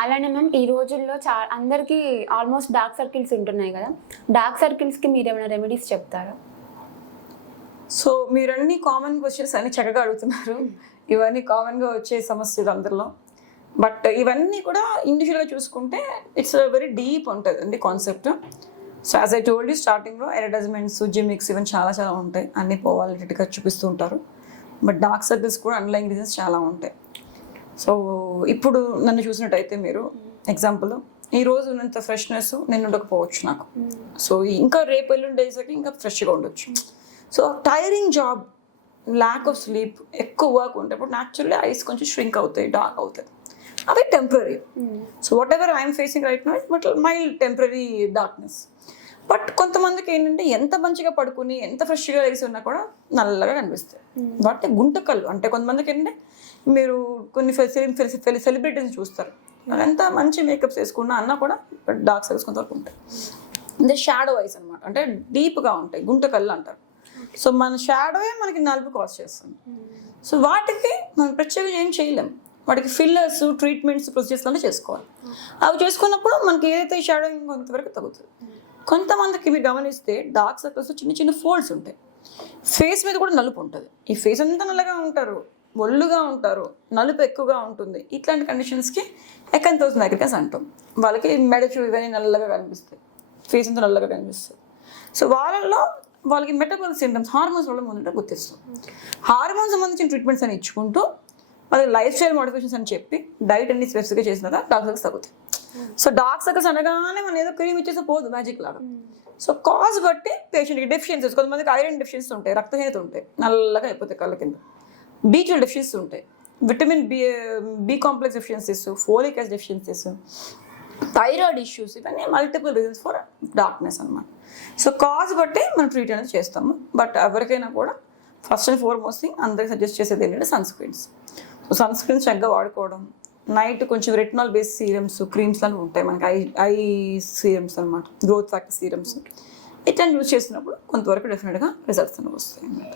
అలానే మ్యామ్ ఈ రోజుల్లో అందరికీ ఆల్మోస్ట్ డార్క్ సర్కిల్స్ ఉంటున్నాయి కదా, డార్క్ సర్కిల్స్కి మీరు ఏమైనా రెమెడీస్ చెప్తారా? సో మీరన్నీ కామన్ క్వశ్చన్స్ అన్ని చక్కగా అడుగుతున్నారు. ఇవన్నీ కామన్గా వచ్చే సమస్యలు అందరిలో. బట్ ఇవన్నీ కూడా ఇండివిజువల్గా చూసుకుంటే ఇట్స్ వెరీ డీప్ ఉంటుంది అండి concept. So as I told you స్టార్టింగ్లో అడ్వర్టైజ్మెంట్స్, జిమిక్స్ ఇవన్నీ చాలా ఉంటాయి, అన్నీ పోవాలిగా చూపిస్తూ ఉంటారు. బట్ డార్క్ సర్కిల్స్ కూడా అండర్లైన్ రీజన్స్ చాలా ఉంటాయి. సో ఇప్పుడు నన్ను చూసినట్టయితే మీరు ఎగ్జాంపుల్, ఈ రోజు ఉన్నంత ఫ్రెష్నెస్ నేను ఉండకపోవచ్చు నాకు. సో ఇంకా రేపు ఎల్లుండి డేస్కి ఇంకా ఫ్రెష్గా ఉండొచ్చు. So tiring job, lack of sleep, ఎక్కువ వర్క్ ఉంటే ఇప్పుడు న్యాచురల్లీ ఐస్ కొంచెం ష్రింక్ అవుతాయి, డార్క్ అవుతుంది. అవి temporary. So whatever I'm facing right now but mild temporary darkness. But కొంతమందికి ఏంటంటే ఎంత మంచిగా పడుకుని ఎంత ఫ్రెష్గా వేసి ఉన్నా కూడా నల్లగా కనిపిస్తాయి. వాటి గుంటకళ్ళు అంటే కొంతమందికి ఏంటంటే మీరు కొన్ని సెలబ్రిటీస్ చూస్తారు, ఎంత మంచి మేకప్స్ వేసుకున్నా అన్నా కూడా డార్క్ సర్కిల్స్ కొంతవరకు ఉంటాయి. అంటే షాడో ఐస్ అనమాట, అంటే డీప్గా ఉంటాయి, గుంటకళ్ళు అంటారు. సో మన షాడోయే మనకి నలుపు కాజ్ చేస్తుంది. సో వాటికి మనం ప్రత్యేకంగా ఏం చేయలేం, వాటికి ఫిల్లర్స్, ట్రీట్మెంట్స్, ప్రొసీజర్స్ అన్నీ చేసుకోవాలి. అవి చేసుకున్నప్పుడు మనకి ఏదైతే షాడో కొంతవరకు తగ్గుతుంది. కొంతమందికి మీరు గమనిస్తే డార్క్ సర్కిల్స్ చిన్న చిన్న ఫోల్డ్స్ ఉంటాయి, ఫేస్ మీద కూడా నలుపు ఉంటుంది. ఈ ఫేస్ అంతా నల్లగా ఉంటారు, ఒళ్ళుగా ఉంటారు, నలుపు ఎక్కువగా ఉంటుంది. ఇట్లాంటి కండిషన్స్కి ఎకంతోస్ నైగ్రికస్ అంటాం. వాళ్ళకి మెడచు ఇవన్నీ నల్లగా కనిపిస్తాయి, ఫేస్ అంతా నల్లగా కనిపిస్తుంది. సో వాళ్ళకి మెటబాలిక్ సింటమ్స్, హార్మోన్స్ వల్ల ముందు గుర్తిస్తాం. హార్మోన్స్ సంబంధించిన ట్రీట్మెంట్స్ అని ఇచ్చుకుంటూ వాళ్ళకి లైఫ్ స్టైల్ మోడిఫికేషన్స్ అని చెప్పి డైట్ అన్ని స్పెసిఫిక్గా చేసిన తర్వాత డార్క్ సర్కిల్స్ తగ్గుతాయి. సో డార్క్ సర్కిల్స్ అనగానే మనం ఏదో క్రీమ్ ఇచ్చేసి పోదు మ్యాజిక్ లాగా. సో కాజ్ బట్టి పేషెంట్కి డెఫిషియన్సీస్, కొంతమందికి ఐరన్ డెఫిషియన్సీ ఉంటాయి, రక్తహీనత ఉంటాయి, నల్లగా అయిపోతాయి కళ్ళ కింద. B12 డెఫిషియన్సీ ఉంటాయి, vitamin B complex deficiencies, folic acid deficiencies, thyroid issues, ఇవన్నీ మల్టిపుల్ రీజన్స్ ఫర్ డార్క్నెస్ అనమాట. సో కాజ్ బట్టి మనం ట్రీట్ అనేది చేస్తాము. బట్ ఎవరికైనా కూడా ఫస్ట్ అండ్ ఫార్మోస్ట్ థింగ్ అందరికి సజెస్ట్ చేసేది ఏంటంటే sunscreens. So sunscreens చక్కగా వాడుకోవడం, నైట్ కొంచెం రెటినాల్ బేస్డ్ సీరమ్స్, క్రీమ్స్ అని ఉంటాయి మనకి, ఐ సీరమ్స్ అనమాట, గ్రోత్ ఫ్యాక్టర్ సీరమ్స్, ఇట్లా యూజ్ చేసినప్పుడు కొంతవరకు డెఫినెట్గా రిజల్ట్స్ అనేవి వస్తాయి అన్నమాట.